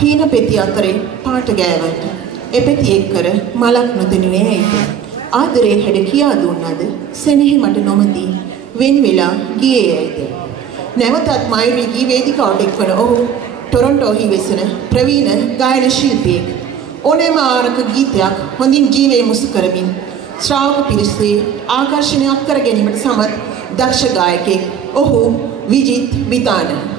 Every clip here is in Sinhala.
හීන පෙති අතරේ පාට ගෑවන්ට එපෙති එක්කර මලක් නොදෙනුනේ ඇයිද? ආදරේ හැඩ කියා දුන්නද සෙනෙහි මට නොමදී වෙන් වෙලා ගියේ ඇයිද? නැවතත් මයුරී වේදිකාවට එක්වන ඔහු ටොරොන්ටෝහි වෙසෙන ප්‍රවීණ ගායන ශිල්පියෙක්. ඕනෑම ආරක ගීතයක් හොඳින් ජීවේ මුසු කරමින් ශ්‍රාවක පිරිසේ ආකර්ෂණයක් කර ගැනීමට සමත් දක්ෂ ගායකයෙක්. ඔහු විජිත් විතාන.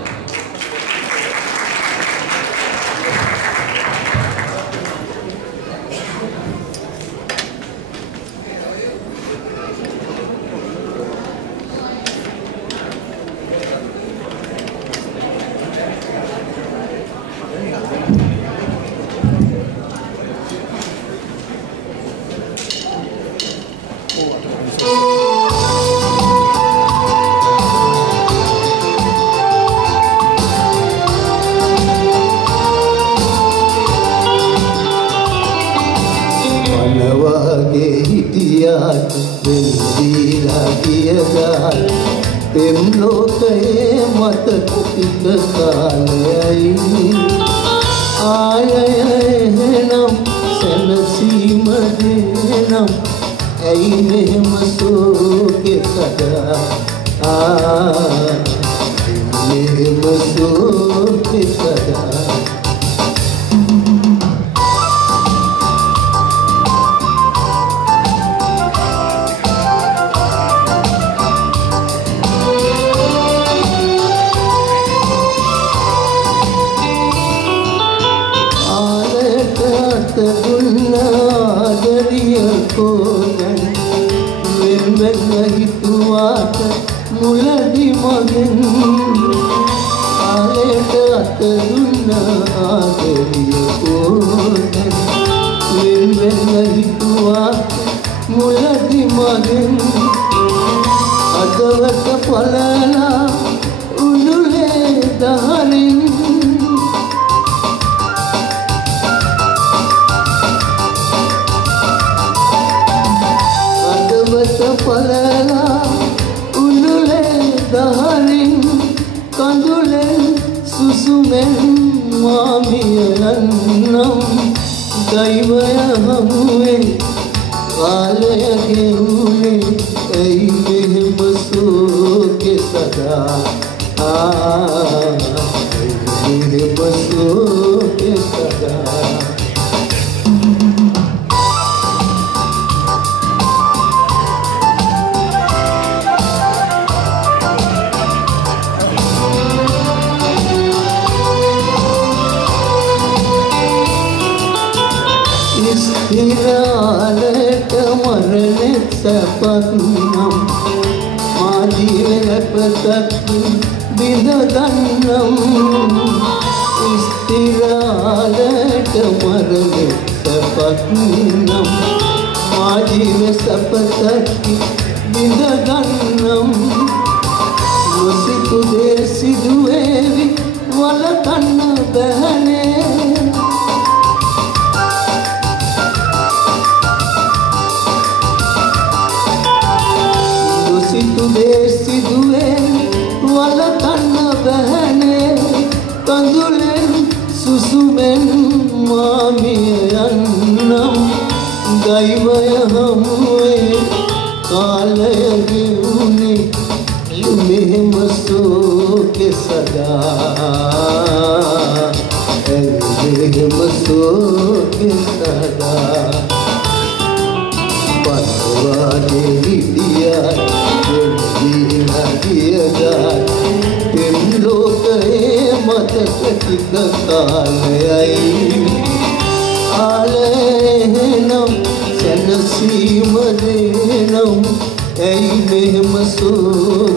ऐ मेहम सो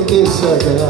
के सदा